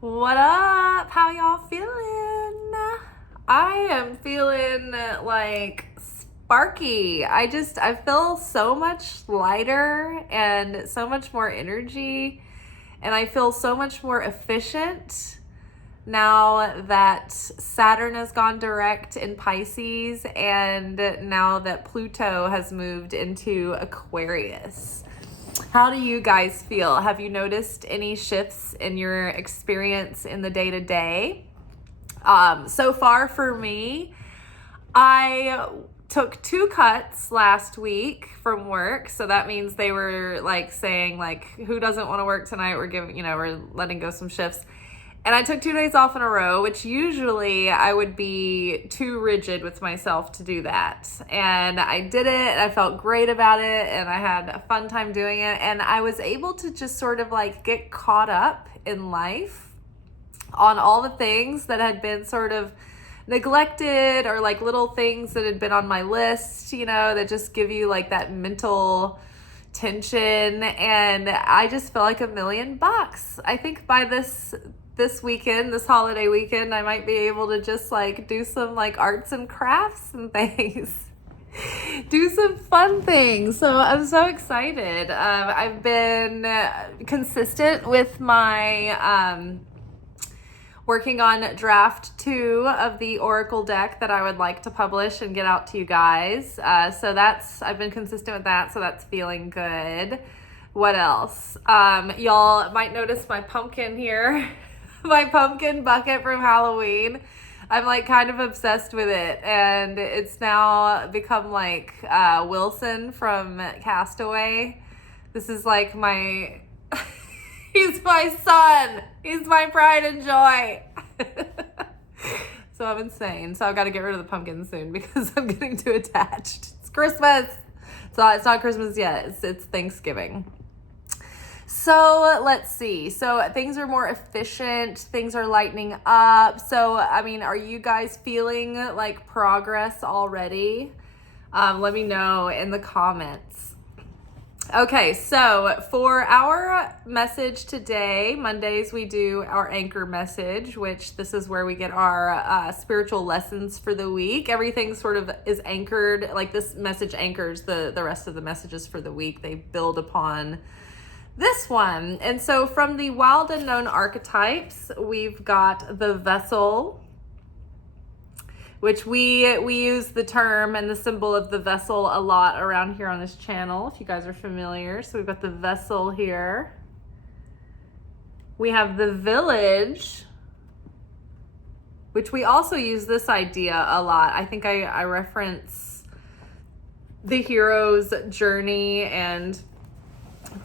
What up? How y'all feeling? I am feeling like sparky. I feel so much lighter and so much more energy, and I feel so much more efficient now that Saturn has gone direct in Pisces and now that Pluto has moved into Aquarius. How do you guys feel? Have you noticed any shifts in your experience in the day-to-day? So far for me, I took 2 cuts last week from work. So that means they were like saying like, who doesn't want to work tonight? We're letting go some shifts. And I took 2 days off in a row, which usually I would be too rigid with myself to do that. And I did it, and I felt great about it, and I had a fun time doing it. And I was able to just sort of like get caught up in life on all the things that had been sort of neglected, or like little things that had been on my list, that just give you like that mental tension. And I just felt like $1,000,000. I think by this weekend, this holiday weekend, I might be able to just like do some like arts and crafts and things. Do some fun things. So I'm so excited. I've been consistent with my working on draft 2 of the Oracle deck that I would like to publish and get out to you guys. I've been consistent with that, so that's feeling good. What else? Y'all might notice my pumpkin here. My pumpkin bucket from Halloween. I'm like kind of obsessed with it, and it's now become like Wilson from Castaway. This is like my he's my son. He's my pride and joy. So I'm insane. So I've got to get rid of the pumpkin soon because I'm getting too attached. It's Christmas. So it's not Christmas yet. It's Thanksgiving. So let's see. So things are more efficient. Things are lightening up. So, I mean, are you guys feeling like progress already? Let me know in the comments. Okay, so for our message today, Mondays we do our anchor message, which this is where we get our spiritual lessons for the week. Everything sort of is anchored, like this message anchors the rest of the messages for the week. They build upon this one. And so from the wild unknown archetypes, we've got the vessel, which we use the term and the symbol of the vessel a lot around here on this channel, if you guys are familiar. So we've got the vessel here. We have the village, which we also use this idea a lot. I think I reference the hero's journey and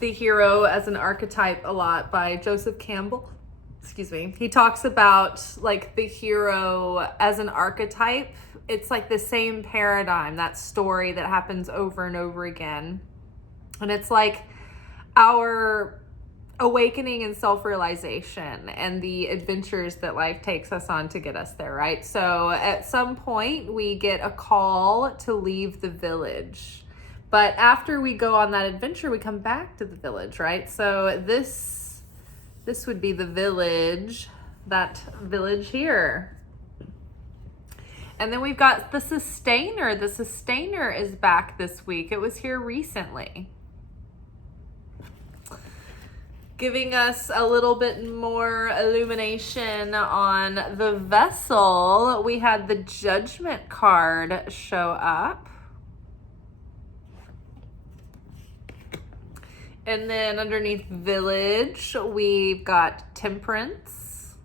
the hero as an archetype a lot by Joseph Campbell. Excuse me. He talks about like the hero as an archetype. It's like the same paradigm, that story that happens over and over again. And it's like our awakening and self-realization and the adventures that life takes us on to get us there, right? So at some point we get a call to leave the village. But after we go on that adventure, we come back to the village, right? So this would be the village, that village here. And then we've got the sustainer. The sustainer is back this week. It was here recently, giving us a little bit more illumination on the vessel. We had the Judgment card show up. And then underneath village, we've got temperance.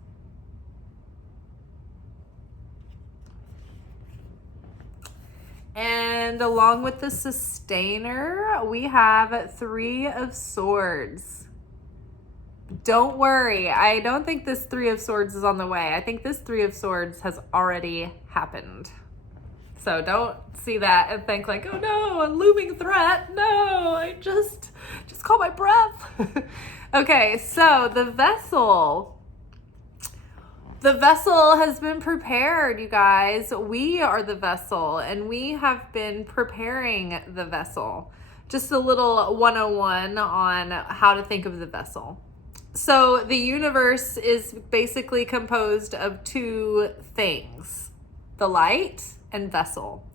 And along with the sustainer, we have 3 of swords. Don't worry, I don't think this 3 of swords is on the way. I think this 3 of swords has already happened. So don't see that and think like, oh no, a looming threat. No, I just caught my breath. Okay, so the vessel has been prepared, you guys. We are the vessel, and we have been preparing the vessel. Just a little 101 on how to think of the vessel. So the universe is basically composed of two things, the light and vessel.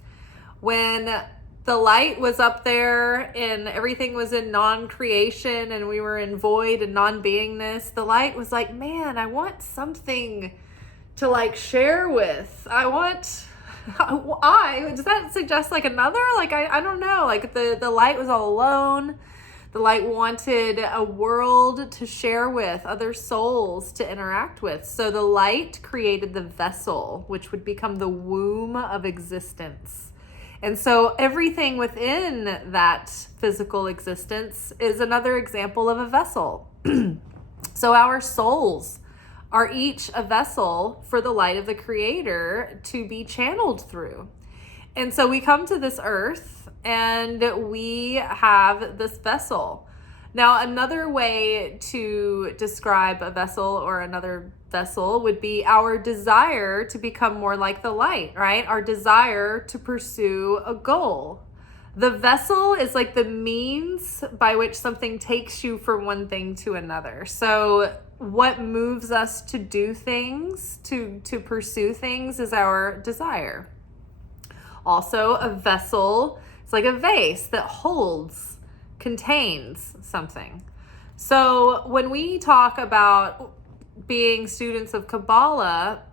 When the light was up there and everything was in non-creation and we were in void and non-beingness, the light was like, man, I want something to like share with. Does that suggest like another? Like, I don't know. Like the light was all alone. The light wanted a world to share with, other souls to interact with. So the light created the vessel, which would become the womb of existence. And so everything within that physical existence is another example of a vessel. So our souls are each a vessel for the light of the Creator to be channeled through. And so we come to this earth and we have this vessel. Now, another way to describe a vessel or another vessel would be our desire to become more like the light, right? Our desire to pursue a goal. The vessel is like the means by which something takes you from one thing to another. So what moves us to do things, to pursue things, is our desire. Also, a vessel, it's like a vase that holds, contains something. So when we talk about being students of Kabbalah,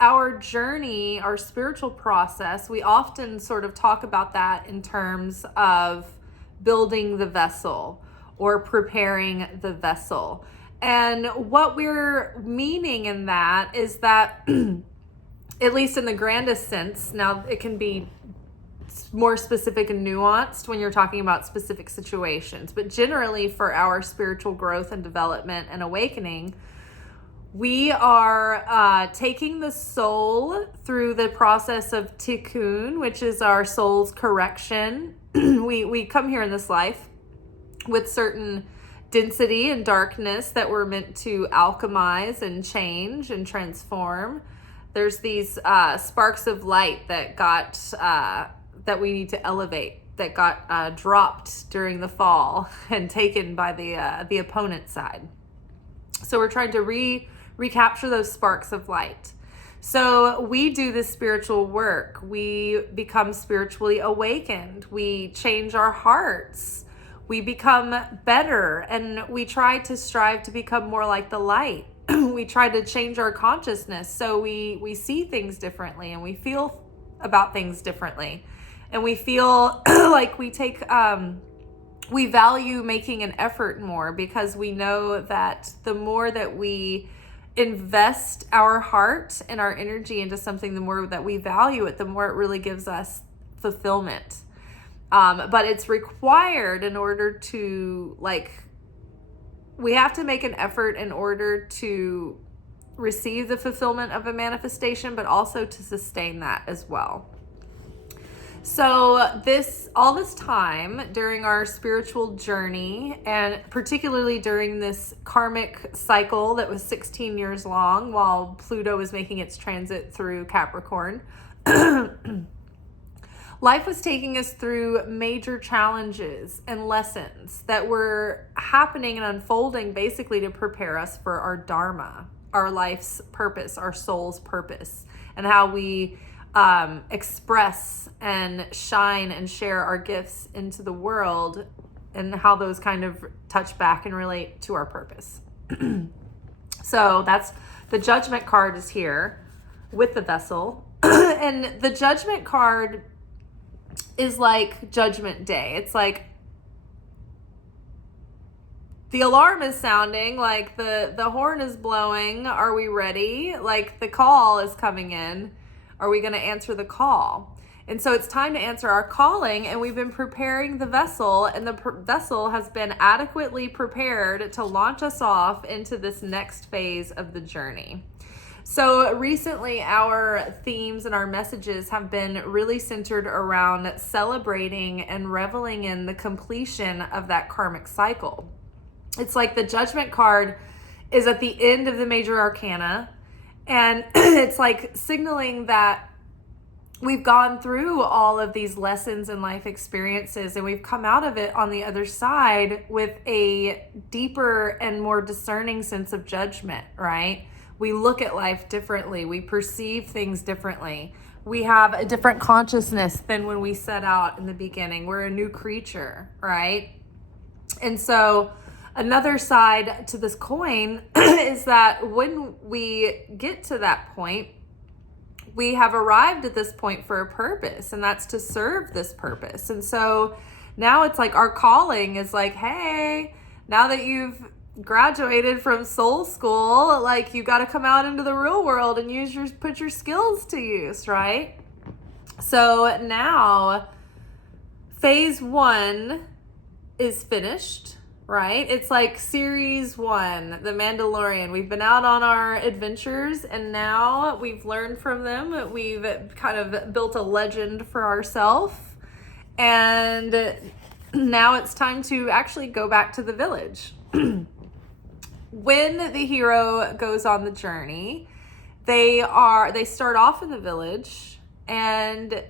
our journey, our spiritual process, we often sort of talk about that in terms of building the vessel or preparing the vessel. And what we're meaning in that is that, at least in the grandest sense, now it can be more specific and nuanced when you're talking about specific situations, but generally for our spiritual growth and development and awakening, we are taking the soul through the process of tikkun, which is our soul's correction. We come here in this life with certain density and darkness that we're meant to alchemize and change and transform. There's these sparks of light that got that we need to elevate, that got dropped during the fall and taken by the opponent side. So we're trying to recapture those sparks of light. So we do this spiritual work. We become spiritually awakened. We change our hearts. We become better, and we try to strive to become more like the light. We try to change our consciousness so we see things differently and we feel about things differently. And we feel like we value making an effort more, because we know that the more that we invest our heart and our energy into something, the more that we value it, the more it really gives us fulfillment. But it's required in order to, we have to make an effort in order to receive the fulfillment of a manifestation, but also to sustain that as well. So all this time during our spiritual journey, and particularly during this karmic cycle that was 16 years long while Pluto was making its transit through Capricorn, life was taking us through major challenges and lessons that were happening and unfolding basically to prepare us for our dharma, our life's purpose, our soul's purpose, and how we express and shine and share our gifts into the world, and how those kind of touch back and relate to our purpose. So that's the judgment card is here with the vessel. And the judgment card is like Judgment Day. It's like the alarm is sounding, like the horn is blowing. Are we ready? Like the call is coming in. Are we going to answer the call? And so it's time to answer our calling, and we've been preparing the vessel, and the vessel has been adequately prepared to launch us off into this next phase of the journey. So recently, our themes and our messages have been really centered around celebrating and reveling in the completion of that karmic cycle. It's like the Judgment card is at the end of the major arcana, and it's like signaling that we've gone through all of these lessons and life experiences, and we've come out of it on the other side with a deeper and more discerning sense of judgment, right? We look at life differently. We perceive things differently. We have a different consciousness than when we set out in the beginning. We're a new creature, right? And so another side to this coin is that when we get to that point, we have arrived at this point for a purpose, and that's to serve this purpose. And so now it's like our calling is like, hey, now that you've graduated from soul school, like you got to come out into the real world and put your skills to use, right? So now phase 1 is finished, right? It's like series 1, The Mandalorian. We've been out on our adventures, and now we've learned from them. We've kind of built a legend for ourselves, and now it's time to actually go back to the village. When the hero goes on the journey, they start off in the village, and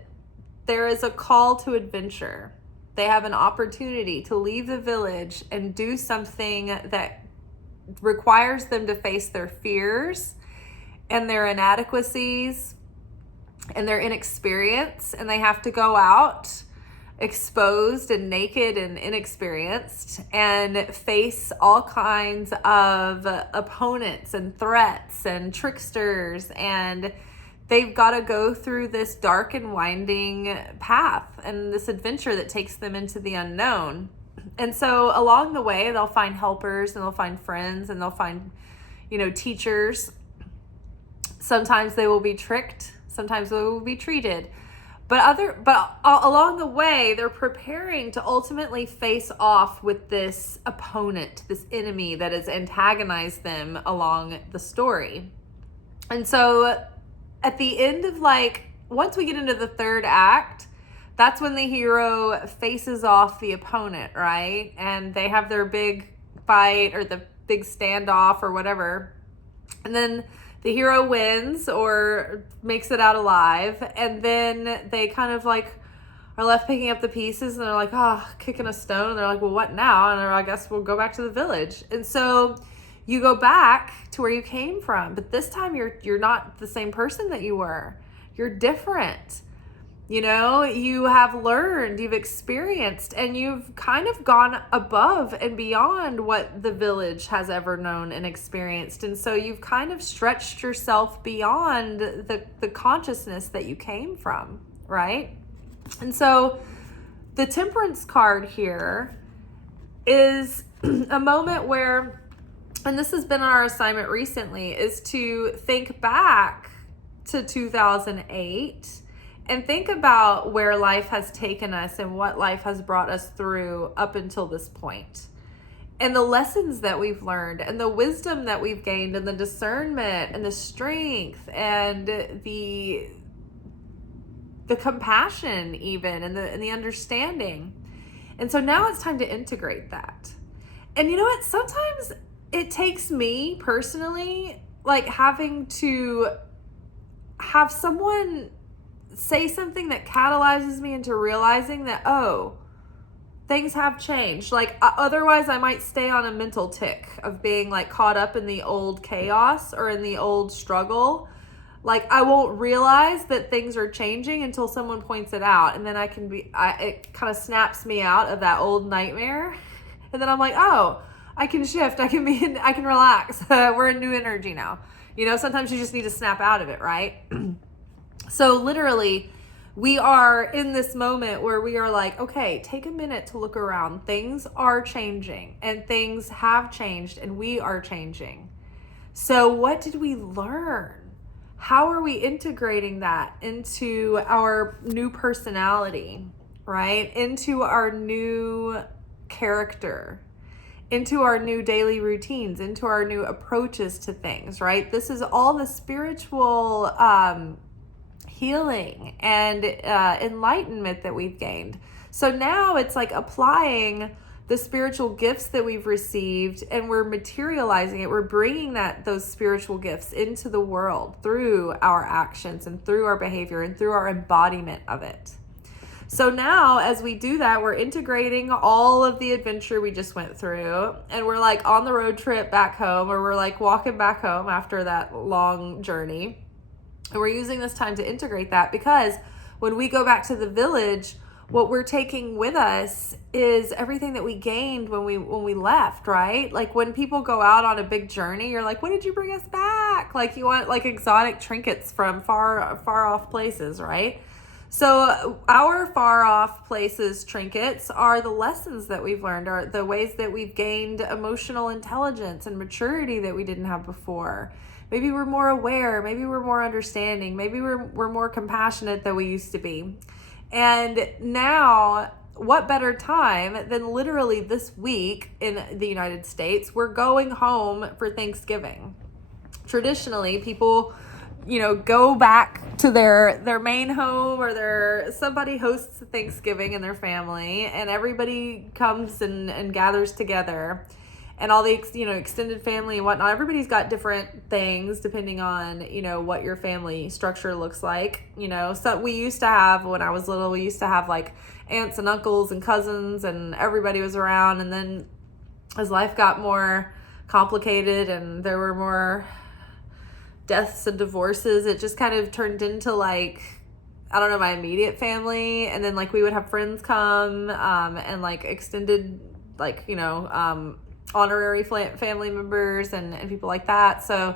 there is a call to adventure. They have an opportunity to leave the village and do something that requires them to face their fears and their inadequacies and their inexperience. And they have to go out exposed and naked and inexperienced and face all kinds of opponents and threats and tricksters, and they've got to go through this dark and winding path and this adventure that takes them into the unknown. And so along the way, they'll find helpers, and they'll find friends, and they'll find, teachers. Sometimes they will be tricked. Sometimes they will be treated. But along the way, they're preparing to ultimately face off with this opponent, this enemy that has antagonized them along the story. And so at the end of once we get into the third act, that's when the hero faces off the opponent, right? And they have their big fight or the big standoff or whatever. And then the hero wins or makes it out alive. And then they kind of are left picking up the pieces, and they're like, kicking a stone. And they're like, well, what now? And they're like, I guess we'll go back to the village. And so you go back to where you came from, but this time you're not the same person that you were. You're different. You have learned, you've experienced, and you've kind of gone above and beyond what the village has ever known and experienced. And so you've kind of stretched yourself beyond the consciousness that you came from, right? And so the Temperance card here is a moment where, and this has been our assignment recently, is to think back to 2008 and think about where life has taken us and what life has brought us through up until this point. And the lessons that we've learned and the wisdom that we've gained and the discernment and the strength and the compassion even and the understanding. And so now it's time to integrate that. And you know what? Sometimes it takes me personally, having to have someone say something that catalyzes me into realizing that, things have changed. Otherwise I might stay on a mental tick of being caught up in the old chaos or in the old struggle. I won't realize that things are changing until someone points it out. And then it kind of snaps me out of that old nightmare. And then I'm like, I can shift. I can relax. We're in new energy now. Sometimes you just need to snap out of it, right? So literally, we are in this moment where we are like, okay, take a minute to look around. Things are changing, and things have changed, and we are changing. So what did we learn? How are we integrating that into our new personality, right? Into our new character, into our new daily routines, into our new approaches to things, right? This is all the spiritual healing and enlightenment that we've gained. So now it's applying the spiritual gifts that we've received, and we're materializing it. We're bringing those spiritual gifts into the world through our actions and through our behavior and through our embodiment of it. So now as we do that, we're integrating all of the adventure we just went through, and we're like on the road trip back home, or we're like walking back home after that long journey. And we're using this time to integrate that, because when we go back to the village, what we're taking with us is everything that we gained when we left, right? Like when people go out on a big journey, you're like, what did you bring us back? Like you want like exotic trinkets from far off places, right? So our far off places trinkets are the lessons that we've learned, are the ways that we've gained emotional intelligence and maturity that we didn't have before. Maybe we're more aware, maybe we're more understanding, maybe we're more compassionate than we used to be. And now, what better time than literally this week in the United States, we're going home for Thanksgiving. Traditionally, people, go back to their main home, or somebody hosts Thanksgiving in their family, and everybody comes and gathers together. And all the, extended family and whatnot, everybody's got different things depending on, what your family structure looks like. So we used to have, when I was little, we used to have like aunts and uncles and cousins, and everybody was around. And then as life got more complicated and there were more deaths and divorces, it just kind of turned into like, I don't know, my immediate family. And then like we would have friends come and like extended, like, honorary family members and people like that. So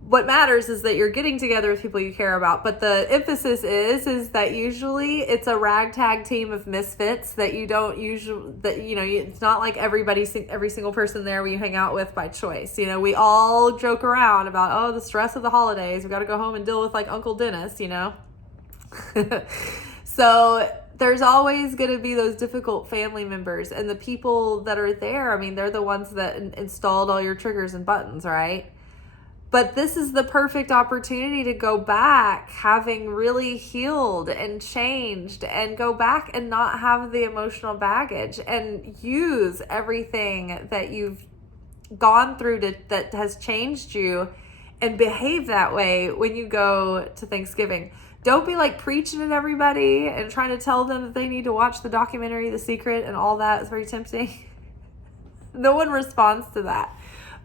what matters is that you're getting together with people you care about. But the emphasis is that usually it's a ragtag team of misfits that you don't usually, it's not like every single person there we hang out with by choice. We all joke around about, the stress of the holidays. We got to go home and deal with like Uncle Dennis, So there's always going to be those difficult family members, and the people that are there, I mean, they're the ones that installed all your triggers and buttons, right? But this is the perfect opportunity to go back having really healed and changed, and go back and not have the emotional baggage, and use everything that you've gone through that has changed you, and behave that way when you go to Thanksgiving. Don't be like preaching at everybody and trying to tell them that they need to watch the documentary The Secret and all that. It's very tempting. No one responds to that.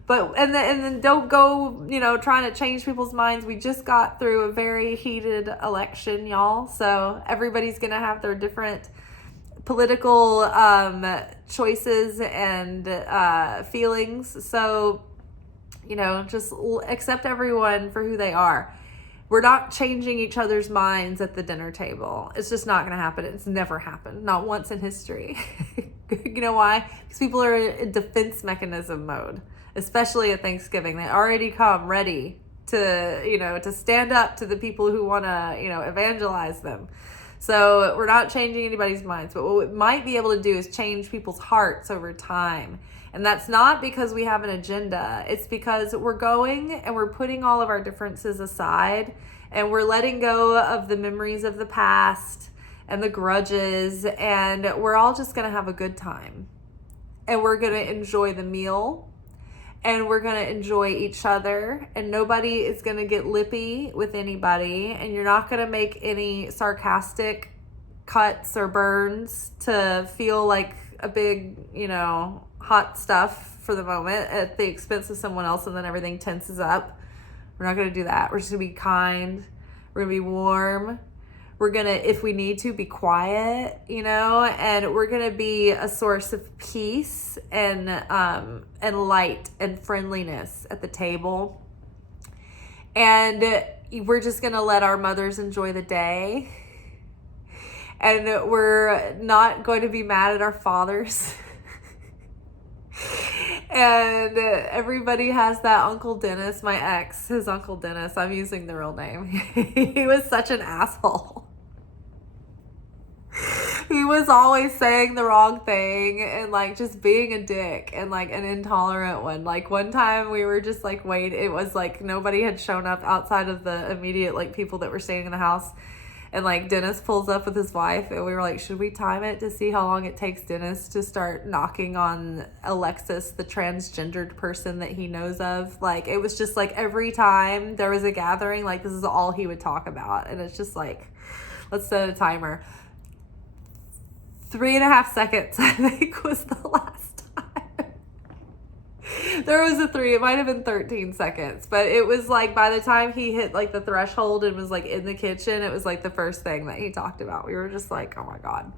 But and then don't go, trying to change people's minds. We just got through a very heated election, y'all. So everybody's going to have their different political choices and feelings. So, just accept everyone for who they are. We're not changing each other's minds at the dinner table. It's just not going to happen. It's never happened. Not once in history. You know why? Because people are in defense mechanism mode, especially at Thanksgiving. They already come ready to stand up to the people who want to, evangelize them. So we're not changing anybody's minds. But what we might be able to do is change people's hearts over time. And that's not because we have an agenda. It's because we're going and we're putting all of our differences aside, and we're letting go of the memories of the past and the grudges, and we're all just going to have a good time. And we're going to enjoy the meal, and we're going to enjoy each other, and nobody is going to get lippy with anybody, and you're not going to make any sarcastic cuts or burns to feel like a big, hot stuff for the moment at the expense of someone else, and then everything tenses up. We're not going to do that. We're just going to be kind. We're going to be warm. We're going to, if we need to, be quiet, and we're going to be a source of peace and light and friendliness at the table. And we're just going to let our mothers enjoy the day. And we're not going to be mad at our fathers. And everybody has that Uncle Dennis, my ex, his Uncle Dennis. I'm using the real name. He was such an asshole. He was always saying the wrong thing and like just being a dick and like an intolerant one. Like one time we were just like, wait, it was like nobody had shown up outside of the immediate like people that were staying in the house. And like Dennis pulls up with his wife, and we were like, should we time it to see how long it takes Dennis to start knocking on Alexis, the transgendered person that he knows of? Like, it was just like every time there was a gathering, like this is all he would talk about. And it's just like, let's set a timer. 3.5 seconds, I think, was the last time. There was a 3. It might have been 13 seconds. But it was like by the time he hit like the threshold and was like in the kitchen, it was like the first thing that he talked about. We were just like, oh my God.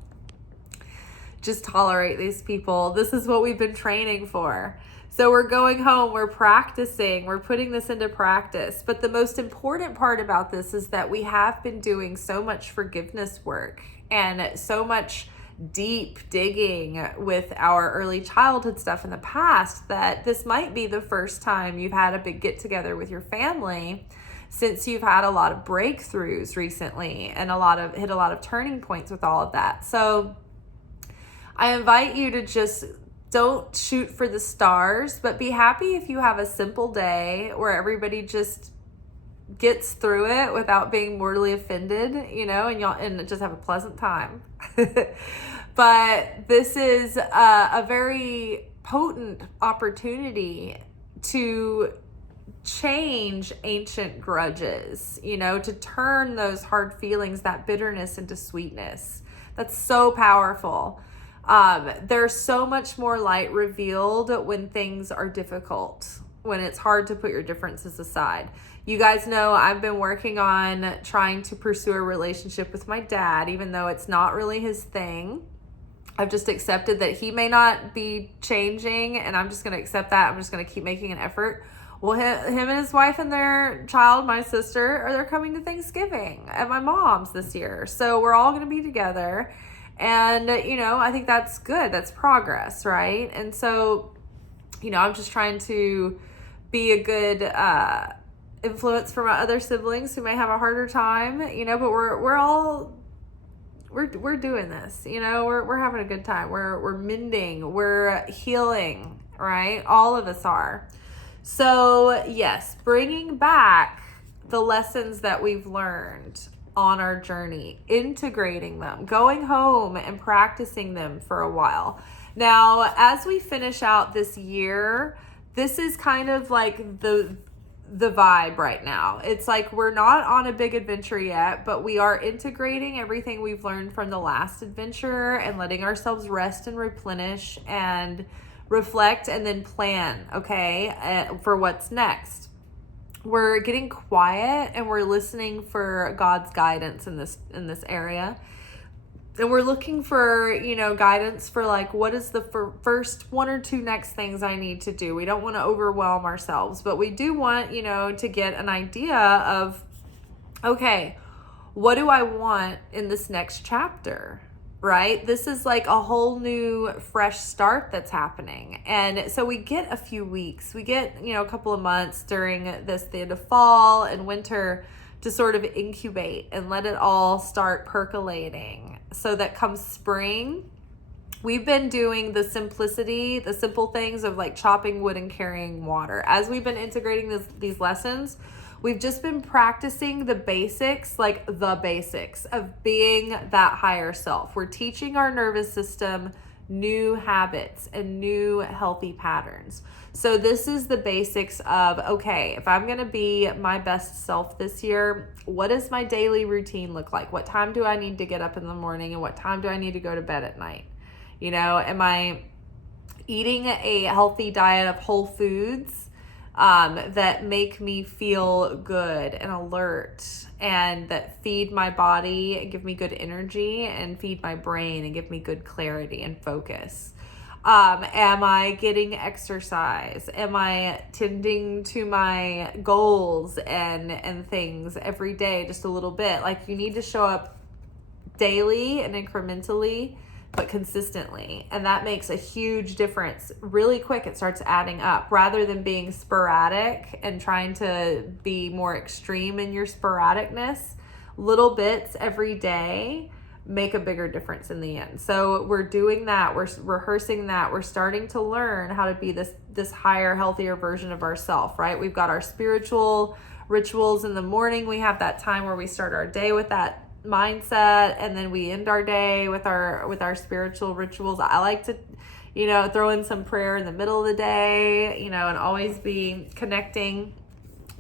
Just tolerate these people. This is what we've been training for. So we're going home, we're practicing, we're putting this into practice. But the most important part about this is that we have been doing so much forgiveness work and so much deep digging with our early childhood stuff in the past that this might be the first time you've had a big get together with your family since you've had a lot of breakthroughs recently and hit a lot of turning points with all of that. So I invite you to just don't shoot for the stars, but be happy if you have a simple day where everybody just gets through it without being mortally offended, and just have a pleasant time. But this is a very potent opportunity to change ancient grudges, to turn those hard feelings, that bitterness, into sweetness. That's so powerful. There's so much more light revealed when things are difficult, when it's hard to put your differences aside. You guys know I've been working on trying to pursue a relationship with my dad, even though it's not really his thing. I've just accepted that he may not be changing, and I'm just going to accept that. I'm just going to keep making an effort. Well, him and his wife and their child, my sister, they're coming to Thanksgiving at my mom's this year. So we're all going to be together. And, I think that's good. That's progress, right? And so, I'm just trying to be a good influence for my other siblings who may have a harder time, but we're doing this, we're having a good time. We're mending, we're healing, right? All of us are. So yes, bringing back the lessons that we've learned on our journey, integrating them, going home and practicing them for a while. Now, as we finish out this year, this is kind of like the vibe right now. It's like we're not on a big adventure yet, but we are integrating everything we've learned from the last adventure and letting ourselves rest and replenish and reflect and then plan, for what's next. We're getting quiet and we're listening for God's guidance in this area. And we're looking for, guidance for like, what is the first 1 or 2 next things I need to do? We don't want to overwhelm ourselves, but we do want, to get an idea of, okay, what do I want in this next chapter, right? This is like a whole new fresh start that's happening. And so we get a few weeks, we get, a couple of months during the end of fall and winter to sort of incubate and let it all start percolating, so that come spring, we've been doing the simple things of like chopping wood and carrying water. As we've been integrating these lessons, we've just been practicing the basics of being that higher self. We're teaching our nervous system new habits and new healthy patterns. So this is the basics of, okay, if I'm going to be my best self this year, what does my daily routine look like? What time do I need to get up in the morning and what time do I need to go to bed at night? Am I eating a healthy diet of whole foods that make me feel good and alert and that feed my body and give me good energy and feed my brain and give me good clarity and focus? Am I getting exercise? Am I tending to my goals and things every day just a little bit? Like, you need to show up daily and incrementally, but consistently. And that makes a huge difference. Really quick, it starts adding up rather than being sporadic and trying to be more extreme in your sporadicness. Little bits every day make a bigger difference in the end. So we're doing that. We're rehearsing that. We're starting to learn how to be this higher, healthier version of ourselves, right? We've got our spiritual rituals in the morning. We have that time where we start our day with that mindset, and then we end our day with our spiritual rituals. I like to, throw in some prayer in the middle of the day, and always be connecting.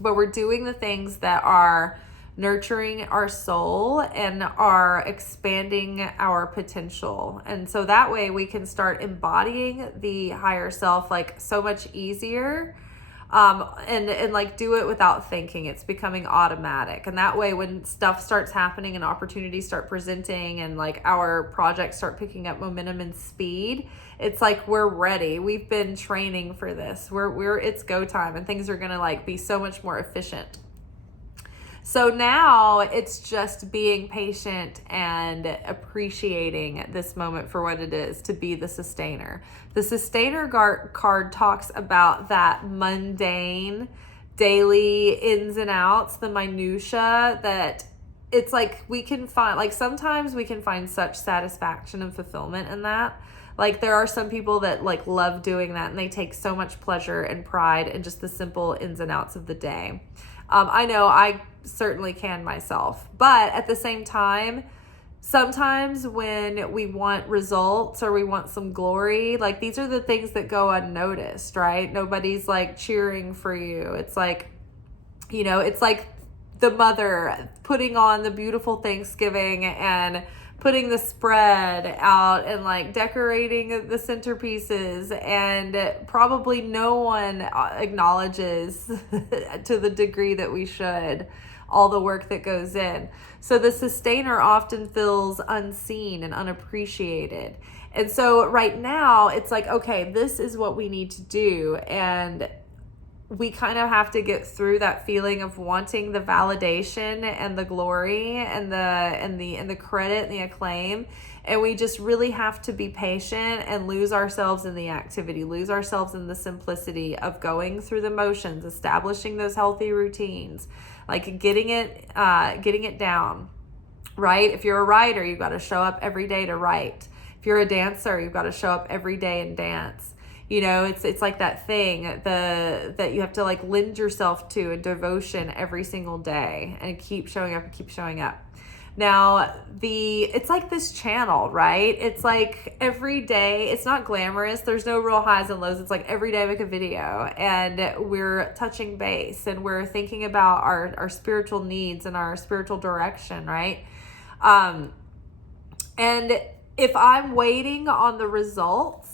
But we're doing the things that are nurturing our soul and are expanding our potential. And so that way we can start embodying the higher self like so much easier. And like do it without thinking. It's becoming automatic. And that way when stuff starts happening and opportunities start presenting and like our projects start picking up momentum and speed, it's like we're ready. We've been training for this. It's go time, and things are gonna like be so much more efficient. So now it's just being patient and appreciating this moment for what it is to be the sustainer. The sustainer card talks about that mundane, daily ins and outs, the minutia that it's like we can find, like sometimes we can find such satisfaction and fulfillment in that. Like there are some people that like love doing that, and they take so much pleasure and pride in just the simple ins and outs of the day. I know I certainly can myself, but at the same time, sometimes when we want results or we want some glory, like these are the things that go unnoticed, right? Nobody's like cheering for you. It's like, it's like the mother putting on the beautiful Thanksgiving and putting the spread out and like decorating the centerpieces, and probably no one acknowledges to the degree that we should all the work that goes in. So the sustainer often feels unseen and unappreciated. And so right now it's like, okay, this is what we need to do. And we kind of have to get through that feeling of wanting the validation and the glory and the credit and the acclaim. And we just really have to be patient and lose ourselves in the activity, lose ourselves in the simplicity of going through the motions, establishing those healthy routines, like getting it down, right? If you're a writer, you've got to show up every day to write. If you're a dancer, you've got to show up every day and dance. It's like that thing that you have to like lend yourself to in devotion every single day and keep showing up and keep showing up. Now, it's like this channel, right? It's like every day, it's not glamorous. There's no real highs and lows. It's like every day I make a video and we're touching base and we're thinking about our spiritual needs and our spiritual direction, right? And if I'm waiting on the results,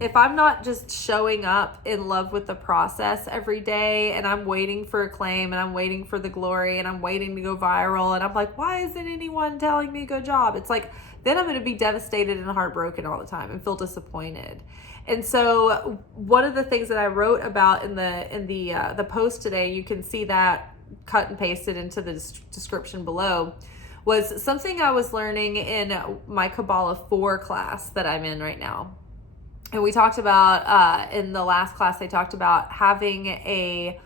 if I'm not just showing up in love with the process every day and I'm waiting for acclaim and I'm waiting for the glory and I'm waiting to go viral and I'm like, why isn't anyone telling me good job? It's like, then I'm going to be devastated and heartbroken all the time and feel disappointed. And so one of the things that I wrote about in the post today, you can see that cut and pasted into the description below, was something I was learning in my Kabbalah 4 class that I'm in right now. And we talked about, in the last class, they talked about having a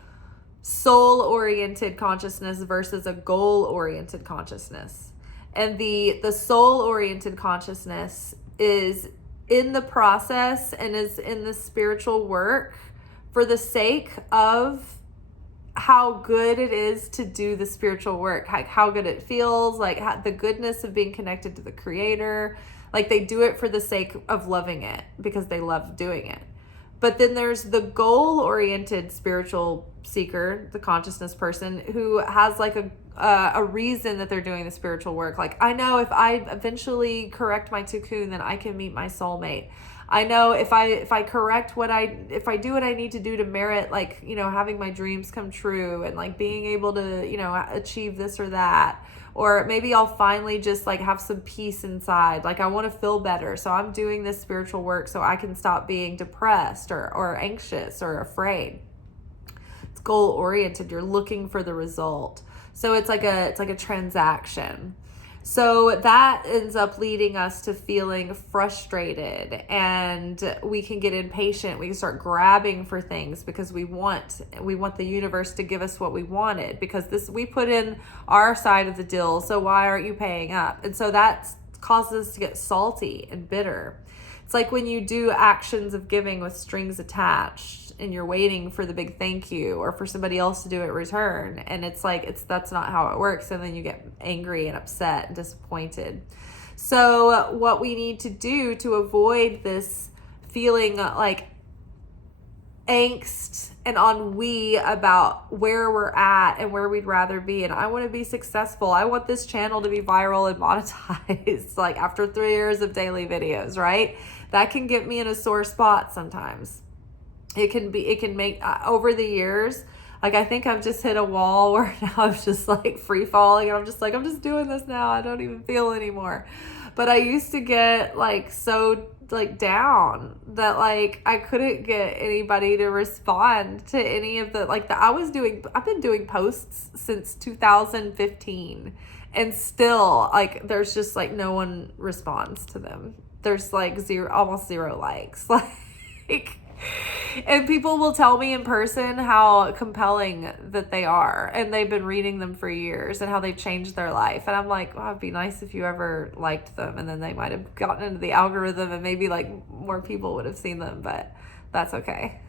soul-oriented consciousness versus a goal-oriented consciousness. And the soul-oriented consciousness is in the process and is in the spiritual work for the sake of how good it is to do the spiritual work, how good it feels, like the goodness of being connected to the Creator. Like they do it for the sake of loving it because they love doing it. But then there's the goal-oriented spiritual seeker, the consciousness person, who has like a reason that they're doing the spiritual work. Like, I know if I eventually correct my tikkun, then I can meet my soulmate. I know if I do what I need to do to merit, like, having my dreams come true and like being able to, achieve this or that. Or maybe I'll finally just like have some peace inside. Like I want to feel better. So I'm doing this spiritual work so I can stop being depressed or anxious or afraid. It's goal oriented. You're looking for the result. So it's like a transaction. So that ends up leading us to feeling frustrated, and we can get impatient. We can start grabbing for things because we want the universe to give us what we wanted, because we put in our side of the deal. So why aren't you paying up? And so that causes us to get salty and bitter. It's like when you do actions of giving with strings attached. and you're waiting for the big thank you or for somebody else to do it in return. And it's like, that's not how it works. And then you get angry and upset and disappointed. So what we need to do to avoid this feeling like angst and ennui about where we're at and where we'd rather be. And I want to be successful. I want this channel to be viral and monetized like after 3 years of daily videos, right? That can get me in a sore spot sometimes. It can make over the years, like I think I've just hit a wall where now I'm just like free falling and I'm just doing this now. I don't even feel anymore. But I used to get like so like down that like I couldn't get anybody to respond to any of the I've been doing posts since 2015 and still like there's just like no one responds to them. There's like almost zero likes. Like, and people will tell me in person how compelling that they are, and they've been reading them for years and how they've changed their life. And I'm like, well, it'd be nice if you ever liked them, and then they might have gotten into the algorithm and maybe like more people would have seen them, but that's okay.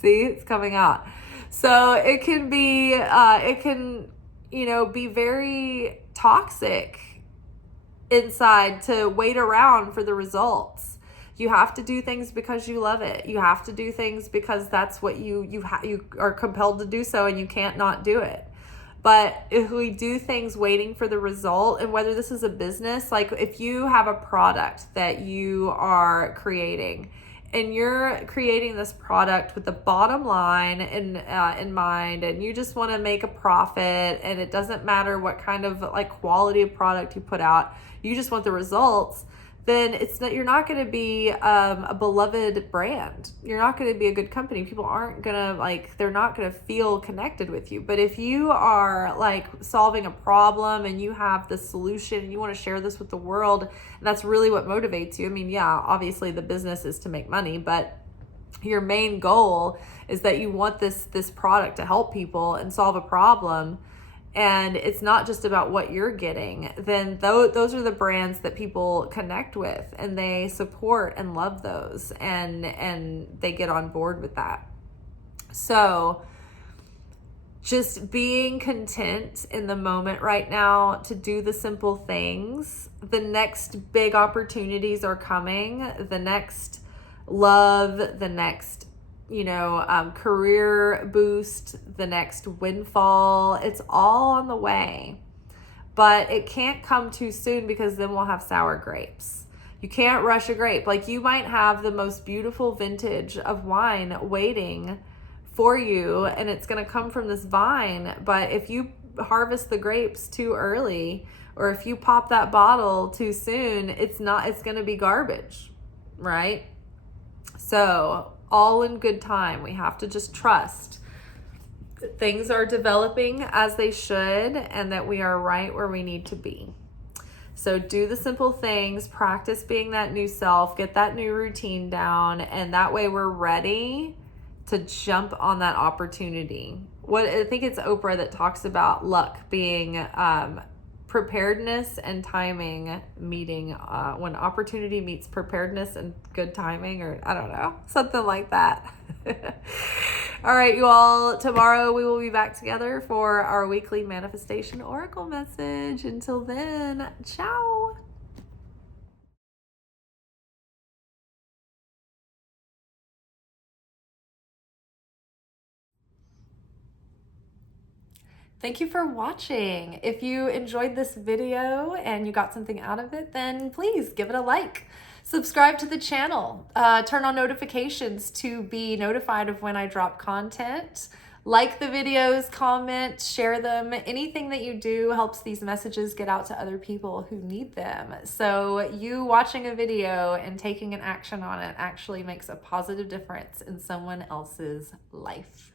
See, it's coming out. So it can be, be very toxic inside to wait around for the results. You have to do things because you love it. You have to do things because that's what you are compelled to do so, and you can't not do it. But if we do things waiting for the result, and whether this is a business, like if you have a product that you are creating and you're creating this product with the bottom line in mind, and you just want to make a profit, and it doesn't matter what kind of like quality of product you put out, you just want the results, then you're not going to be a beloved brand. You're not going to be a good company. People aren't going to they're not going to feel connected with you. But if you are like solving a problem and you have the solution and you want to share this with the world, and that's really what motivates you. I mean, yeah, obviously the business is to make money, but your main goal is that you want this product to help people and solve a problem. And it's not just about what you're getting, then those are the brands that people connect with, and they support and love those, and they get on board with that. So just being content in the moment right now to do the simple things. The next big opportunities are coming. The next love, the next career boost, the next windfall, it's all on the way. But it can't come too soon, because then we'll have sour grapes. You can't rush a grape. Like, you might have the most beautiful vintage of wine waiting for you, and it's going to come from this vine. But if you harvest the grapes too early, or if you pop that bottle too soon, it's going to be garbage, right? So all in good time. We have to just trust that things are developing as they should, and that we are right where we need to be. So do the simple things, practice being that new self, get that new routine down, and that way we're ready to jump on that opportunity. I think it's Oprah that talks about luck being preparedness and timing meeting, when opportunity meets preparedness and good timing, or I don't know, something like that. All right, you all, tomorrow we will be back together for our weekly manifestation oracle message. Until then, ciao. Thank you for watching. If you enjoyed this video and you got something out of it, then please give it a like. Subscribe to the channel. Turn on notifications to be notified of when I drop content. Like the videos, comment, share them. Anything that you do helps these messages get out to other people who need them. So you watching a video and taking an action on it actually makes a positive difference in someone else's life.